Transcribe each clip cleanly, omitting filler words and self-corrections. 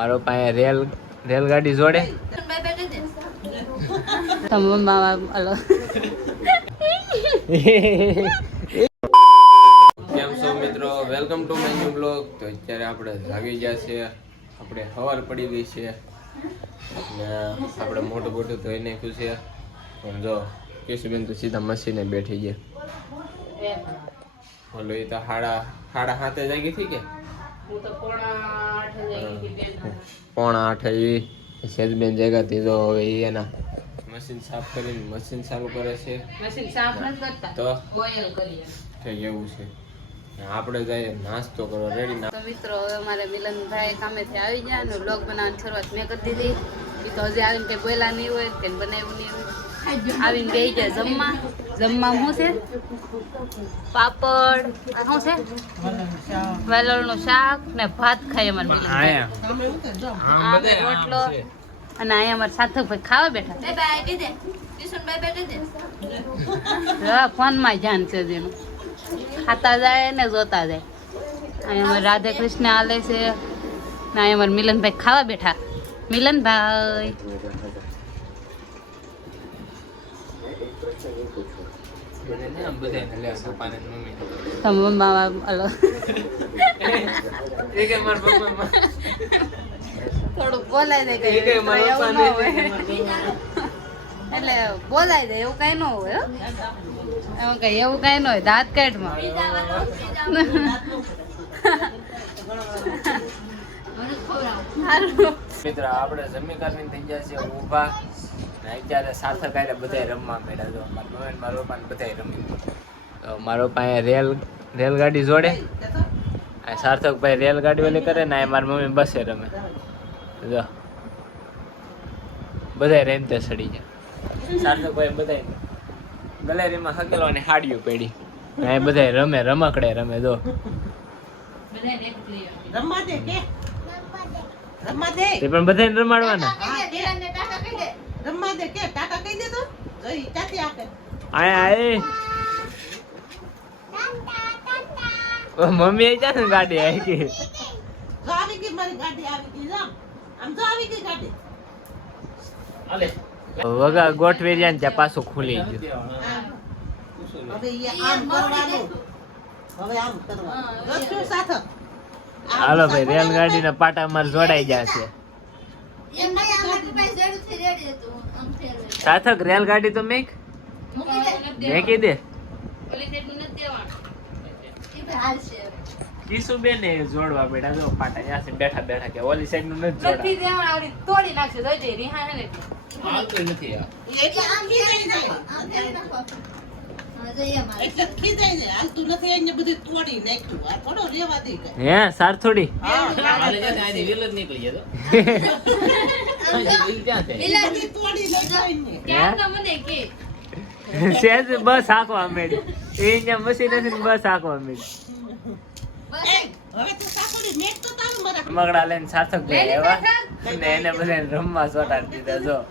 મારો પાસે રેલગાડી જોડે કેમ છો મિત્રો, welcome to my new blog. તો અત્યારે આપણે જાગી ગયા છે, આપણે સવાર પડી ગઈ છે ને આપણે મોટું ધોઈ નાખ્યું છે. પણ જો કેશુબેન તો સીધા મશીને બેઠી છે. ઓલો એ તો સાડા સાતે જાગી હતી કે પોણા 8 સેજબેન જગ્યા હતી. તો હવે એના મશીન સાફ કરીને મશીન ચાલુ કરે છે. મશીન સાફ નથી કરતા તો બોઇલ કરીએ થઈ એવું છે. આપણે જઈએ નાસ્તો કરવા રેડી. તો મિત્રો હવે અમારે મિલનભાઈ કામેથી આવી ગયા અને વ્લોગ બનાવવાની શરૂઆત મેં કરી દીધી. એ તો હજી આવીને કંઈ બોલ્યા નહીં હોય, કંઈ બનાવ્યું નહીં હોય. આવીને બેસી ગયા જમવા શું છે? પાપડ, શું છે? વેલણનું શાક ને ભાત ખાઈ અમારે મિલનભાઈ. રોટલો અને અહીંયા અમારે સાર્થકભાઈ ખાવા બેઠા. ફોનમાં ધ્યાન છે જેનું, ખાતા જાય ને જોતા જાય. અહીંયા અમારે રાધે કૃષ્ણ હાલે છે ને અહીંયા અમારે મિલનભાઈ ખાવા બેઠા. મિલનભાઈ થોડુંક બોલાય દે એટલે બોલાય દે એવું કઈ ન હોય. એવું કઈ ન હોય. દાંત કાઢમાં મિત્ર આપણે જમી કરીને થઈ ગયા છે ઊભા. અત્યારે સાર્થક આરે બધા રમવા માંડ્યા. જો મારો પપ્પા બધા રમી. તો મારો પાસે રેલગાડી જોડે. સાર્થકભાઈ રેલગાડી ઓલી કરે ને મારી મમ્મી બસે રમે. જો બધા રેમતે સડી જાય. સાર્થકભાઈ બધા ગલેરીમાં હકેલવાની હાડીઓ પડી. બધા રમકડે રમે. જો તે પણ બધાને રમાડવાના. મમ્મી આવી જાય ને ગાડી આવી વગા ગોઠવી જાય ને ત્યાં પાછું ખુલી ગયું. હાલો ભાઈ, રેલગાડી ના પાટા માર જોડાઈ જશે. સાર્થક રેલગાડી તો મેકી દે. કિશુબેન જોડવા બેઠા. જો પાટા યાસે બેઠા બેઠા કે ઓલી સાઈડ નું નથી જોડા. તોડી નાખશે જોજે રિહાને ને હાલતું નથી આ. એટલે આમ ખીજાઈ જાય. હે સાર થોડી બસ હાંકવા મેળી. એ મશીન નથી બસ હાંકવા મેળી. મગડા લઈને સાર્થક ભાઈ આવ્યા ને એને બધા રમવા ચોટાડી દીધા.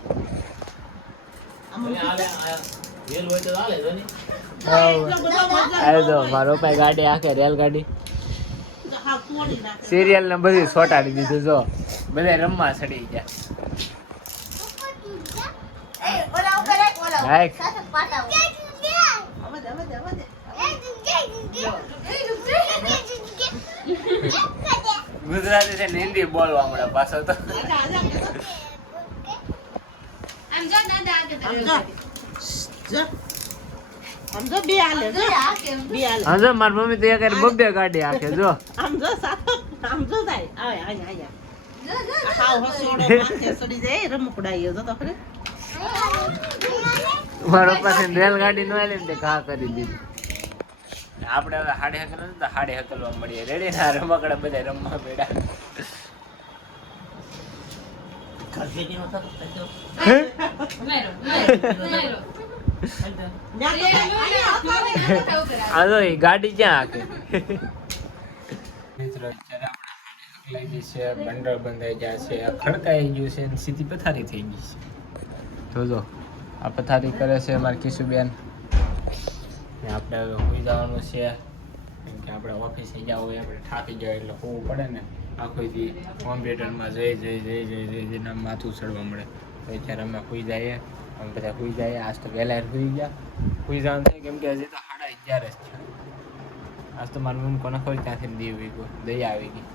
જો મારો ભાઈ ગાડી આખે રેલગાડી સિરિયલ ને બધી ચોટાડી દીધું. જો બધા રમવા ચડી ગયા. ગુજરાતી છે ને હિન્દી બોલવા મળે પાછો તો. મારી મમ્મી તો એક બબ્બે ગાડી આખે. જો મારો પાસે રેલગાડી નો આલે ને ઘા કરી દીધી. આપણે હવે હાડે હકલ તો હાડે હકલવા મળીએ. રેડી ના રમકડા બધા રમવા બેડા. ગાડી ક્યાં આકે બંડલ બંધાઈ ગયા છે, ખડકાઈ ગયું છે, સીધી પથારી થઈ ગઈ છે. જોજો આ પથારી કરે છે અમારી કિશુબેન. આપણે હવે સુઈ જવાનું છે, કેમ કે આપણે ઓફિસે જવું હોય, આપણે થાકી જાય એટલે હોવું પડે ને. આખો દી કોમ્પ્યુટરમાં જઈને માથું ચડવા મળે. તો અત્યારે અમે સુઈ જઈએ, અમે બધા સુઈ જઈએ. આજ તો વહેલા સુઈ ગયા. સુઈ જવાનું થાય કેમ કે હજી તો 11:30 જ છે. આજ તો મારી મમ્મી કોને ખબર ત્યાંથી દઈ આવી ગઈ.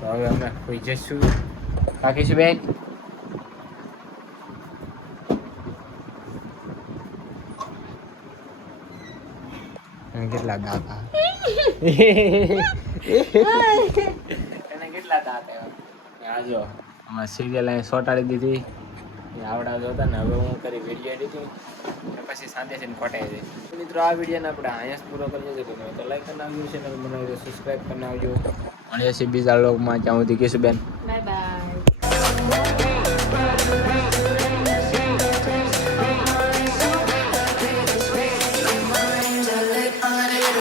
તો હવે અમે સુઈ જઈશું. રાખીશું બેન. કેટલા દાંત એને કેટલા દાંત આવ્યા. આ જો અમારે સિરિયલ અહીં સોટાડી દીધી. આવડા જોતા ને હવે હું કરી વિડીયો એડિટિંગ પછી શાંતિથી ખોટાઈ જાય. મિત્રો આ વિડીયોને આપણે અહીંયા જ પૂરો કરી દેજો. તો લાઈક કરી નાખજો, ચેનલ બનાવજો, સબસ્ક્રાઈબ કરી નાખજો. મળીએ છીએ બીજા વ્લોગમાં. ત્યાં સુધી કહીશું બેન બાય બાય.